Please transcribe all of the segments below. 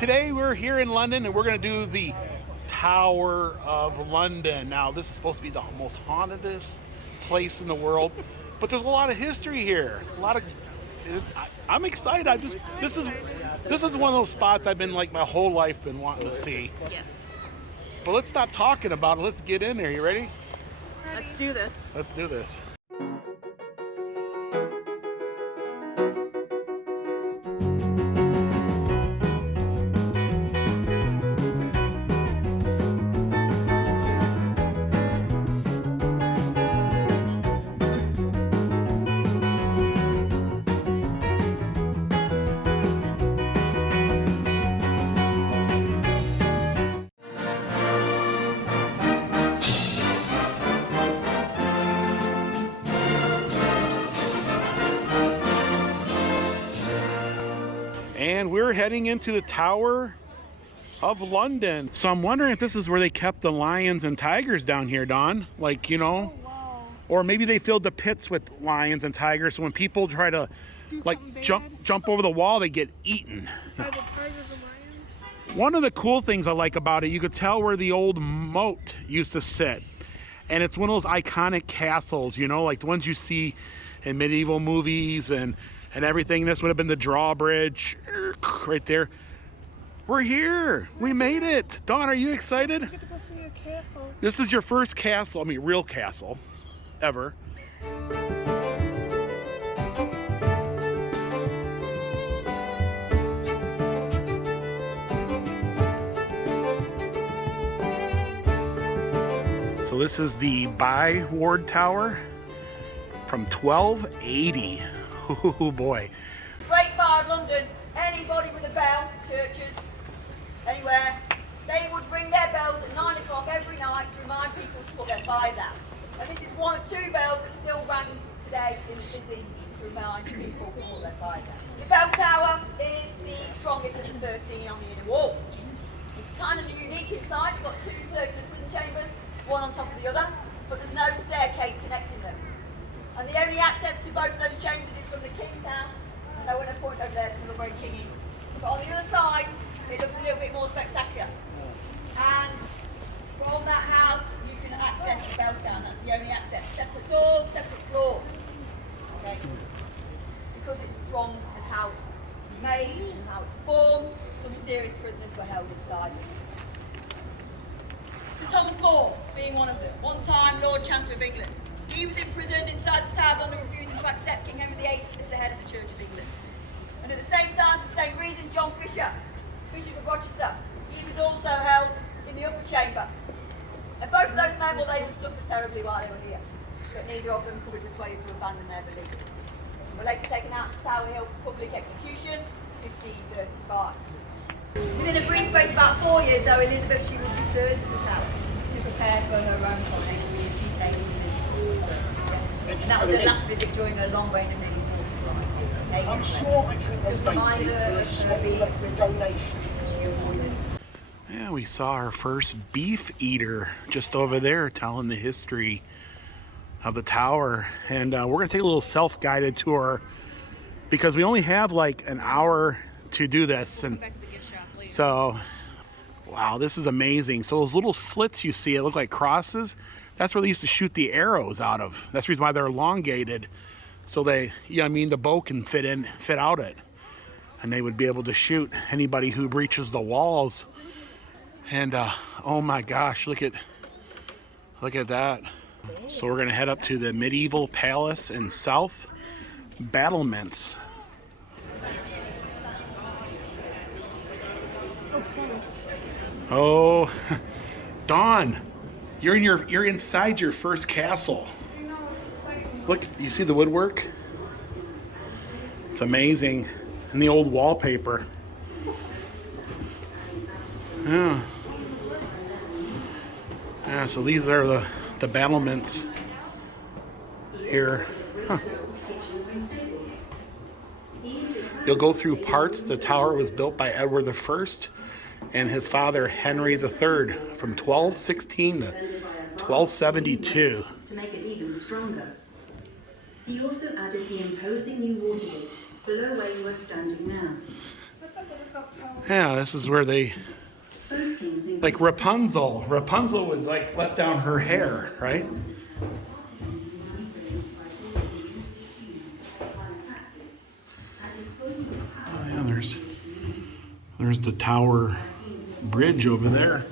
Today we're here in London and we're going to do the Tower of London. Now this is supposed to be the most hauntedest place in the world, but there's a lot of history here. I'm excited. This is one of those spots I've been like my whole life been wanting to see. Yes. But let's stop talking about it. Let's get in there. You ready? Let's do this. Let's do this. And we're heading into the Tower of London. So I'm wondering if this is where they kept the lions and tigers down here, Dawn. Like, you know, or maybe they filled the pits with lions and tigers. So when people try to like jump over the wall, they get eaten. By the tigers and lions. One of the cool things I like about it, you could tell where the old moat used to sit. And it's one of those iconic castles, you know, like the ones you see in medieval movies and everything. This would have been the drawbridge right there. We're here. We made it. Dawn, are you excited? I get to go see a castle. This is your first castle, I mean real castle, ever. So this is the Byward Tower from 1280. Oh boy. Great Fire of London, anybody with a bell, churches, anywhere, they would ring their bells at 9 o'clock every night to remind people to put their fires out. And this is one of two bells that still rang today in the city to remind people to put their fires out. The bell tower is the strongest of the 13 on the inner wall. It's kind of unique inside, it's got two circular prison chambers, one on top of the other, but there's no staircase connecting them. And the only access to both those chambers is from the King's house. I know when I point over there, it doesn't look very kingy. But on the other side, it looks a little bit more spectacular. And from that house, you can access the bell tower. That's the only access. Separate doors, separate floors. Okay? Because it's strong and how it's made and how it's formed, some serious prisoners were held inside. So Thomas More being one of them. One time Lord Chancellor of England. He was imprisoned inside the Tower under refusing to accept King Henry VIII as the head of the Church of England. And at the same time, for the same reason, John Fisher, Bishop of Rochester, he was also held in the upper chamber. And both of those men, well, they would suffer terribly while they were here. But neither of them could be persuaded to abandon their beliefs. They were later taken out to Tower Hill for public execution, 1535. Within a brief space of about 4 years, though, Elizabeth, she would return to the Tower to prepare for her own coronation, which she stayed in. And that was her last visit during her long reign of nearly 40 years. I'm sure I could have Reminder of her being the donation. she avoided. Yeah, we saw our first beef eater just over there telling the history of the tower. And we're going to take a little self-guided tour because we only have like an hour to do this. And Back to the gift shop later. so, wow, this is amazing. So those little slits you see, it look like crosses. That's where they used to shoot the arrows out of. That's the reason why they're elongated. So they, yeah, I mean, the bow can fit out it. And they would be able to shoot anybody who breaches the walls. And oh my gosh, look at that. So we're gonna head up to the medieval palace and south battlements. Oh, Dawn, you're inside your first castle. I know, it's exciting. Look, you see the woodwork? It's amazing. And the old wallpaper. Yeah. Yeah, so these are the battlements here. Huh. You'll go through parts. The tower was built by Edward I and his father Henry III from 1216 to 1272. To make it even stronger. He also added the imposing new water gate below where you are standing now. That's a little Yeah, this is where they, Both kings in like Rapunzel. Rapunzel would like let down her hair, right? Oh yeah, there's the Tower Bridge over there.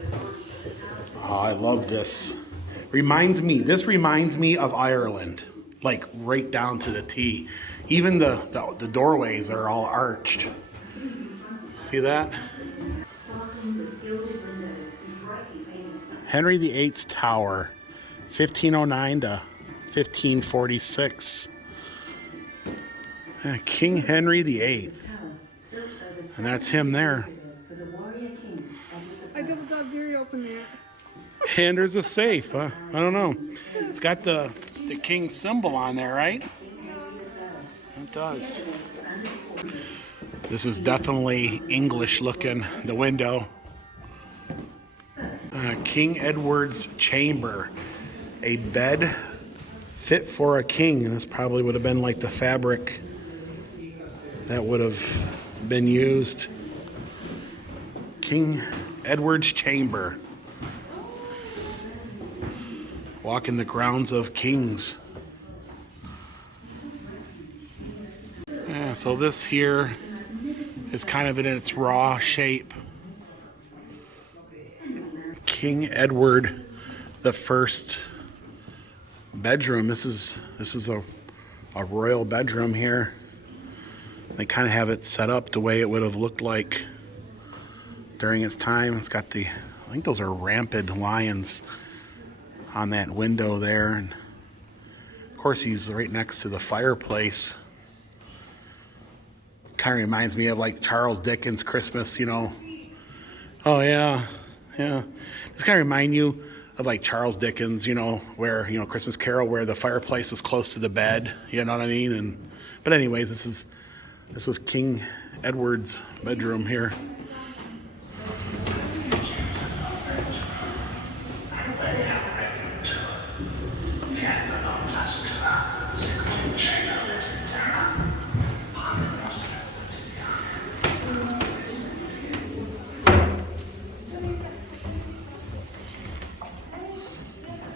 Oh, I love this. This reminds me of Ireland, like right down to the T. Even the doorways are all arched. See that? Henry VIII's Tower, 1509 to 1546. King Henry VIII. And that's him there. I don't got very open there. And there's a safe, huh? I don't know. It's got the king symbol on there, right? It does. This is definitely English looking, the window. King Edward's chamber. A bed fit for a king. And this probably would have been like the fabric that would have been used. King Edward's chamber. Walking the grounds of kings. Yeah, so this here is kind of in its raw shape. King Edward the First bedroom. This is a royal bedroom here. They kind of have it set up the way it would have looked like during its time. It's got I think those are rampant lions on that window there, and of course he's right next to the fireplace. Kind of reminds me of like Charles Dickens' Christmas, you know. Oh yeah. It's kind of remind you of like Charles Dickens, you know, where, you know, Christmas Carol, where the fireplace was close to the bed, you know what I mean? But anyways, this was King Edward's bedroom here.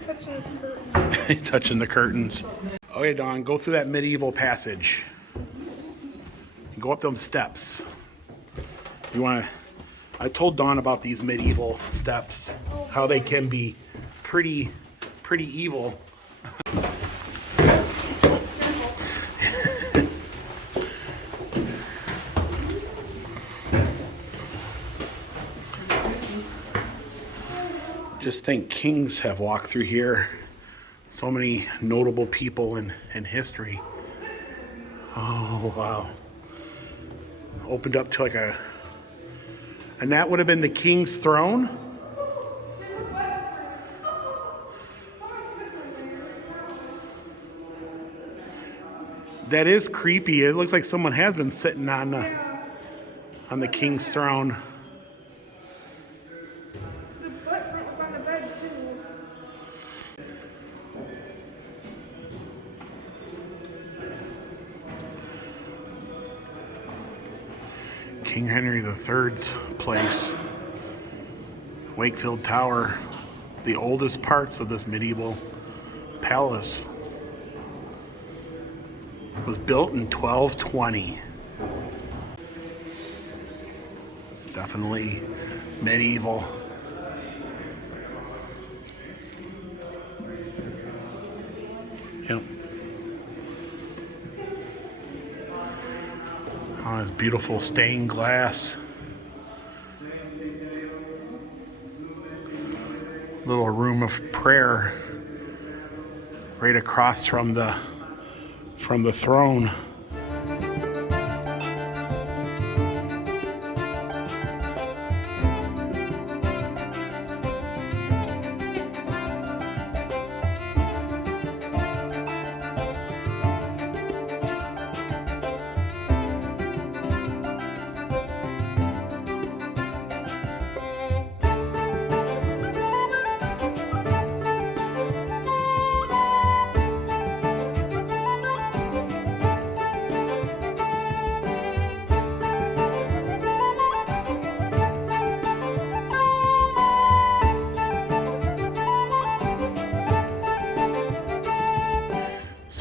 Touching this curtain. Touching the curtains. Okay, Dawn, go through that medieval passage. Go up them steps. I told Dawn about these medieval steps, how they can be pretty evil. Just think kings have walked through here. So many notable people in history. Oh, wow. Opened up to like and that would have been the king's throne? That is creepy. It looks like someone has been sitting on the king's throne. The butt was on the bed too. King Henry III's place. Wakefield Tower. The oldest parts of this medieval palace. Was built in 1220. It's definitely medieval. Yep. Oh, it's beautiful stained glass. Little room of prayer right across from the throne.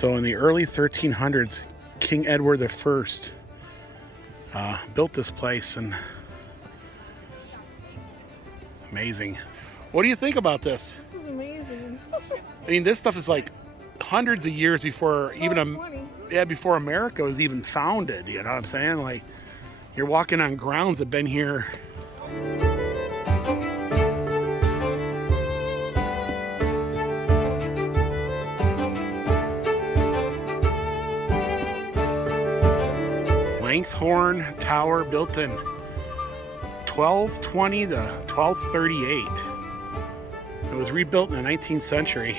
So in the early 1300s, King Edward I built this place, and amazing. What do you think about this? This is amazing. I mean, this stuff is like hundreds of years before before America was even founded. You know what I'm saying? Like, you're walking on grounds that have been here. Langhorne Tower, built in 1220 to 1238. It was rebuilt in the 19th century.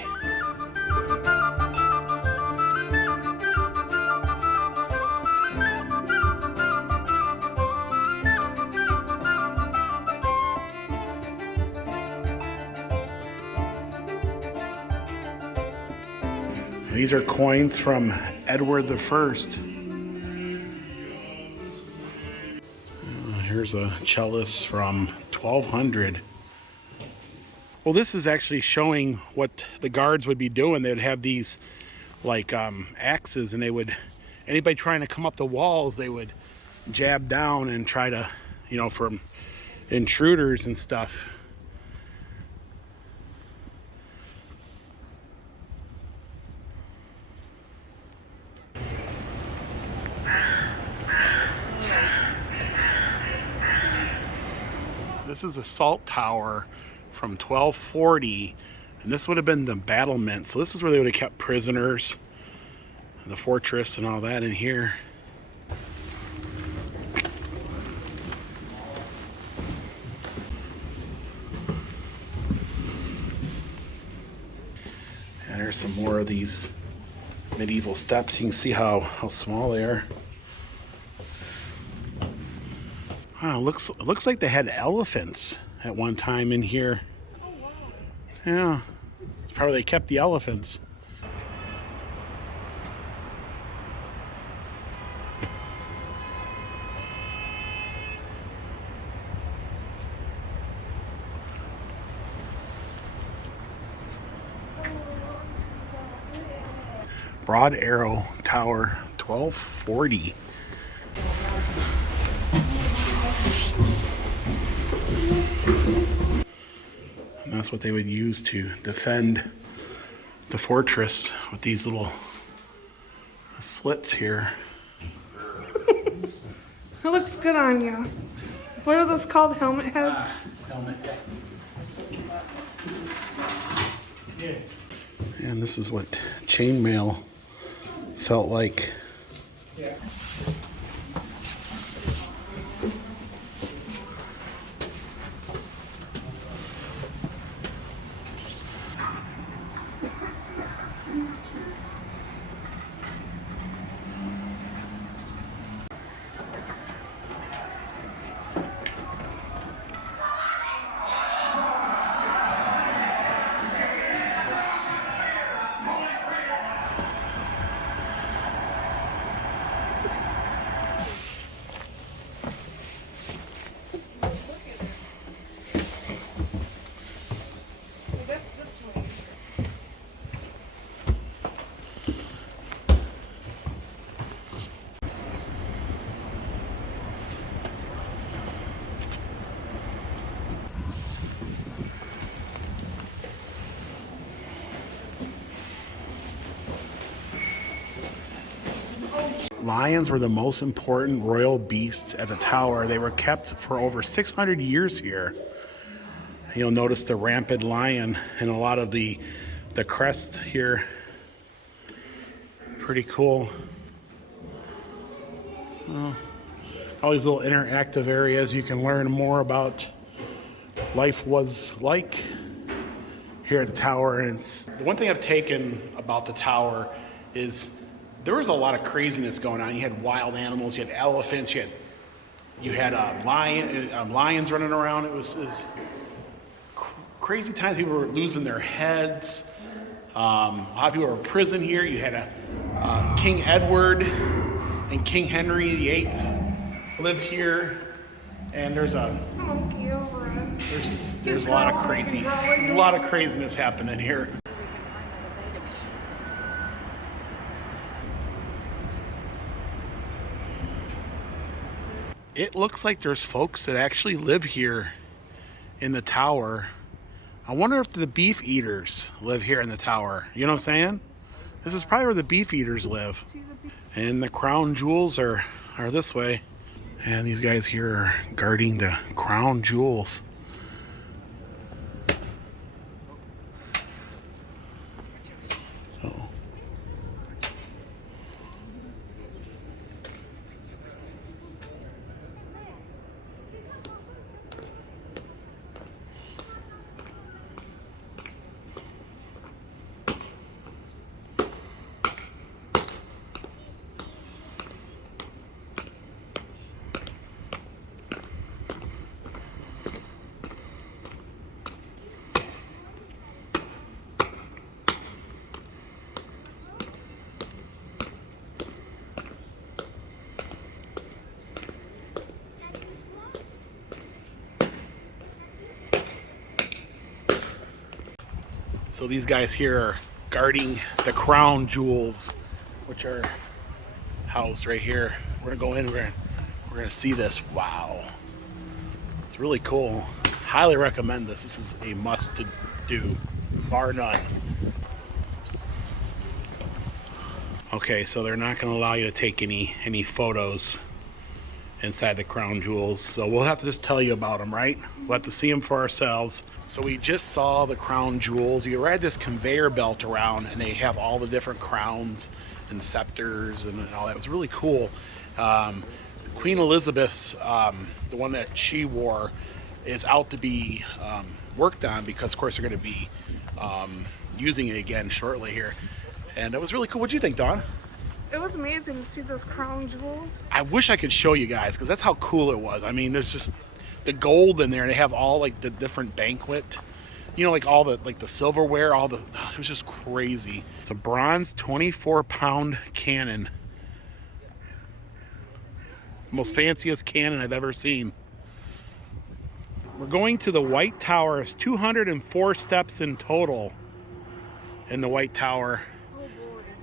These are coins from Edward I. Here's a chalice from 1200. Well, this is actually showing what the guards would be doing. They'd have these like axes, and they would, anybody trying to come up the walls, they would jab down and try to, you know, from intruders and stuff. This is a salt tower from 1240, and this would have been the battlement. So this is where they would have kept prisoners, the fortress and all that in here. And there's some more of these medieval steps. You can see how small they are. Wow, it looks like they had elephants at one time in here. Oh, wow. Yeah, it's probably they kept the elephants. Broad Arrow Tower, 1240. And that's what they would use to defend the fortress, with these little slits here. It looks good on you. What are those called? Helmet heads? Helmet heads. And this is what chainmail felt like. Yeah. Lions were the most important royal beasts at the tower. They were kept for over 600 years here. You'll notice the rampant lion and a lot of the crest here. Pretty cool. Well, all these little interactive areas, you can learn more about life was like here at the tower. And the one thing I've taken about the tower is there was a lot of craziness going on. You had wild animals, you had elephants, you had lions running around. It was crazy times. People were losing their heads. A lot of people were in prison here. You had King Edward and King Henry VIII lived here, and there's a lot of craziness happening here. it looks like there's folks that actually live here in the tower. I wonder if the beef eaters live here in the tower. You know what I'm saying? This is probably where the beef eaters live. And the crown jewels are this way. And these guys here are guarding the crown jewels. So. So these guys here are guarding the crown jewels, which are housed right here. We're gonna go in, we're gonna see this. Wow, it's really cool. Highly recommend this. This is a must to do, bar none. Okay, so they're not gonna allow you to take any photos inside the crown jewels. So we'll have to just tell you about them, right? We'll have to see them for ourselves. So we just saw the crown jewels. You ride this conveyor belt around and they have all the different crowns and scepters and all that. It was really cool. Queen Elizabeth's, the one that she wore, is out to be worked on because of course they're gonna be using it again shortly here. And it was really cool. What'd you think, Dawn? It was amazing to see those crown jewels. I wish I could show you guys because that's how cool it was. I mean, there's just the gold in there. They have all like the different banquet, you know, like all the like the silverware, all the. It was just crazy. It's a bronze 24-pound cannon. Most fanciest cannon I've ever seen. We're going to the White Tower. It's 204 steps in total in the White Tower.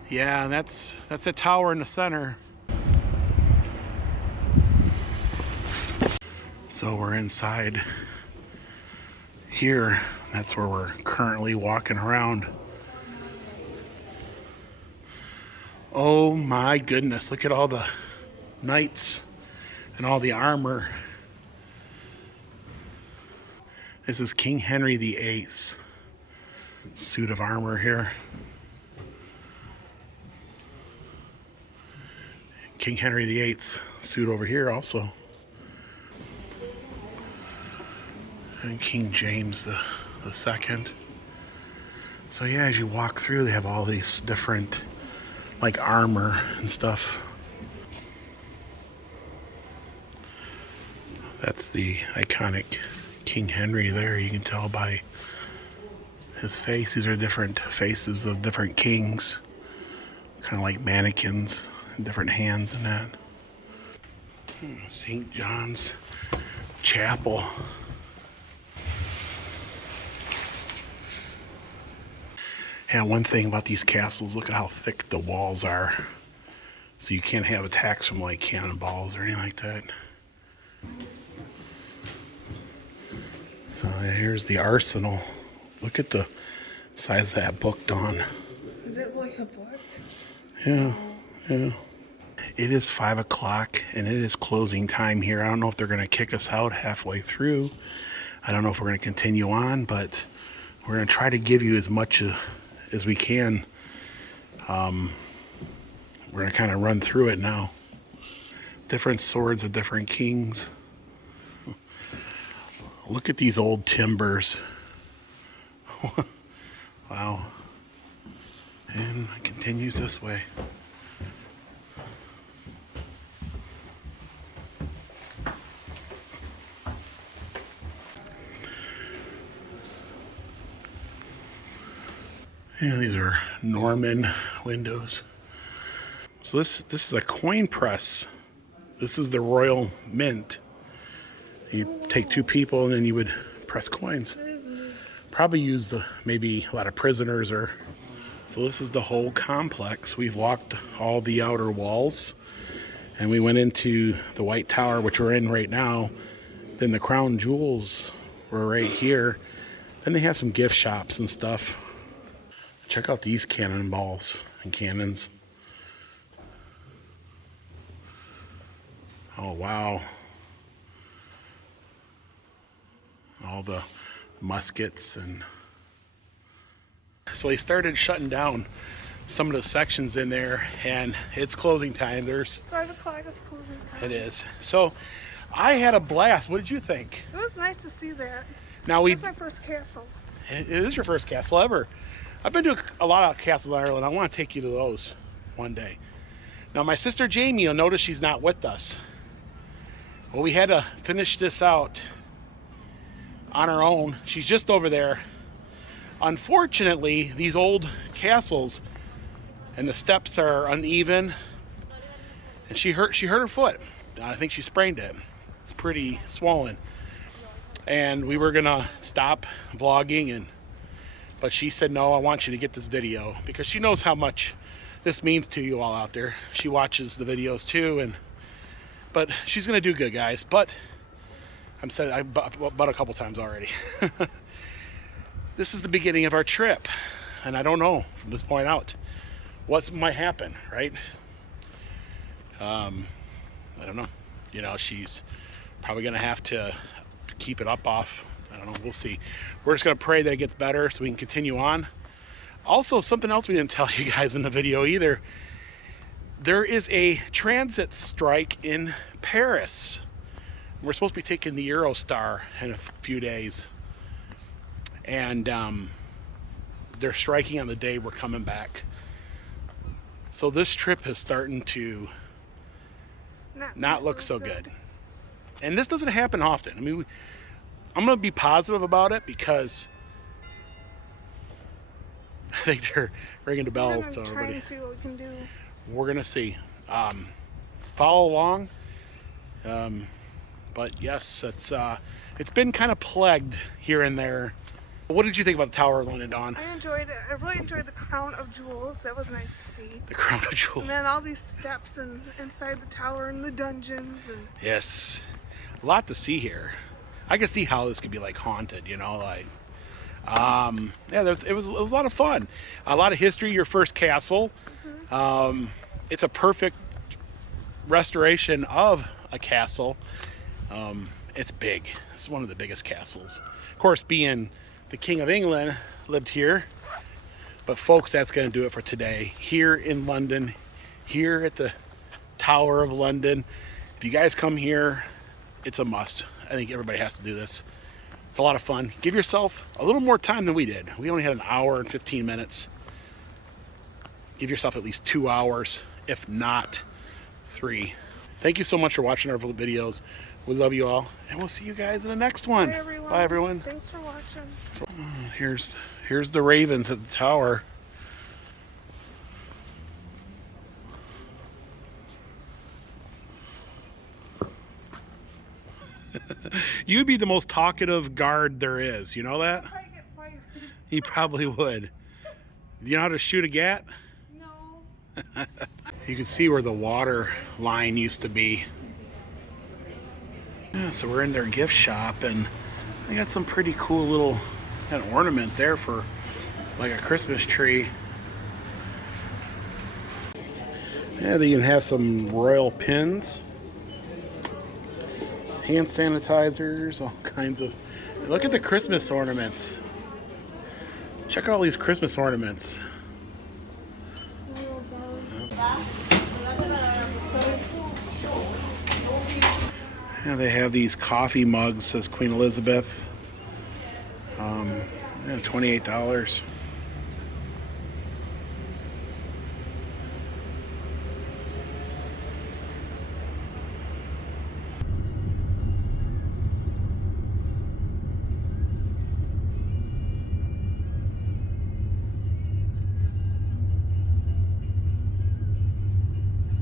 Yeah, that's the tower in the center. So we're inside here. That's where we're currently walking around. Oh my goodness, look at all the knights and all the armor. This is King Henry VIII's suit of armor here. King Henry VIII's suit over here also. And King James the Second. So yeah, as you walk through, they have all these different like armor and stuff. That's the iconic King Henry there. You can tell by his face. These are different faces of different kings. Kind of like mannequins, different hands and that. St. John's Chapel. Yeah, one thing about these castles, look at how thick the walls are. So you can't have attacks from like cannonballs or anything like that. So here's the arsenal. Look at the size of that book, Dawn. Is it like a book? Yeah, yeah. It is 5 o'clock and it is closing time here. I don't know if they're going to kick us out halfway through. I don't know if we're going to continue on, but we're going to try to give you as much as we can. We're going to kind of run through it now. Different swords of different kings. Look at these old timbers. Wow. And it continues this way. Yeah, these are Norman windows. So this is a coin press. This is the Royal Mint. You take two people and then you would press coins. Probably use maybe a lot of prisoners or. So this is the whole complex. We've walked all the outer walls And we went into the White Tower, which we're in right now. Then the crown jewels were right here. Then they have some gift shops and stuff. Check out these cannonballs and cannons. Oh, wow. All the muskets. And so they started shutting down some of the sections in there, and it's closing time. It's 5 o'clock, it's closing time. It is. So I had a blast. What did you think? It was nice to see that. Now That's my first castle. It is your first castle ever. I've been to a lot of castles in Ireland. I want to take you to those one day. Now my sister Jamie, you'll notice she's not with us. Well, we had to finish this out on our own. She's just over there. Unfortunately, these old castles and the steps are uneven, and she hurt her foot. I think she sprained it. It's pretty swollen. And we were gonna stop vlogging, but she said, no, I want you to get this video, because she knows how much this means to you all out there. She watches the videos too, but she's gonna do good, guys. But I bought a couple times already. This is the beginning of our trip, and I don't know from this point out what might happen, right? I don't know. You know, she's probably gonna have to keep it up off. I don't know, we'll see. We're just gonna pray that it gets better so we can continue on. Also, something else we didn't tell you guys in the video either. There is a transit strike in Paris. We're supposed to be taking the Eurostar in a few days. And they're striking on the day we're coming back. So this trip is starting to not look so good. And this doesn't happen often. I mean, I'm going to be positive about it, because I think they're ringing the bells to everybody. We're going to try and see what we can do. We're going to see. Follow along. But yes, it's been kind of plagued here and there. What did you think about the Tower of London, Dawn? I enjoyed it. I really enjoyed the Crown of Jewels. That was nice to see. The Crown of Jewels. And then all these steps inside the tower and the dungeons. Yes. A lot to see here. I can see how this could be like haunted, you know, like yeah, it was a lot of fun. A lot of history, your first castle. It's a perfect restoration of a castle. It's big. It's one of the biggest castles. Of course, being the King of England lived here. But folks, that's going to do it for today. Here in London, here at the Tower of London. If you guys come here, it's a must. I think everybody has to do this. It's a lot of fun. Give yourself a little more time than we did. We only had an hour and 15 minutes. Give yourself at least 2 hours, if not 3. Thank you so much for watching our videos. We love you all, and we'll see you guys in the next one. Bye, everyone. Bye, everyone. Thanks for watching. Here's the ravens at the tower. You'd be the most talkative guard there is. You know that? I'll probably get fired. You probably would. You know how to shoot a gat? No. You can see where the water line used to be. Yeah, so we're in their gift shop, and they got some pretty cool little kind of ornament there for like a Christmas tree. Yeah, they can have some royal pins, hand sanitizers, all kinds of. Look at the Christmas ornaments. Check out all these Christmas ornaments. Yeah, they have these coffee mugs, says Queen Elizabeth. Yeah, $28.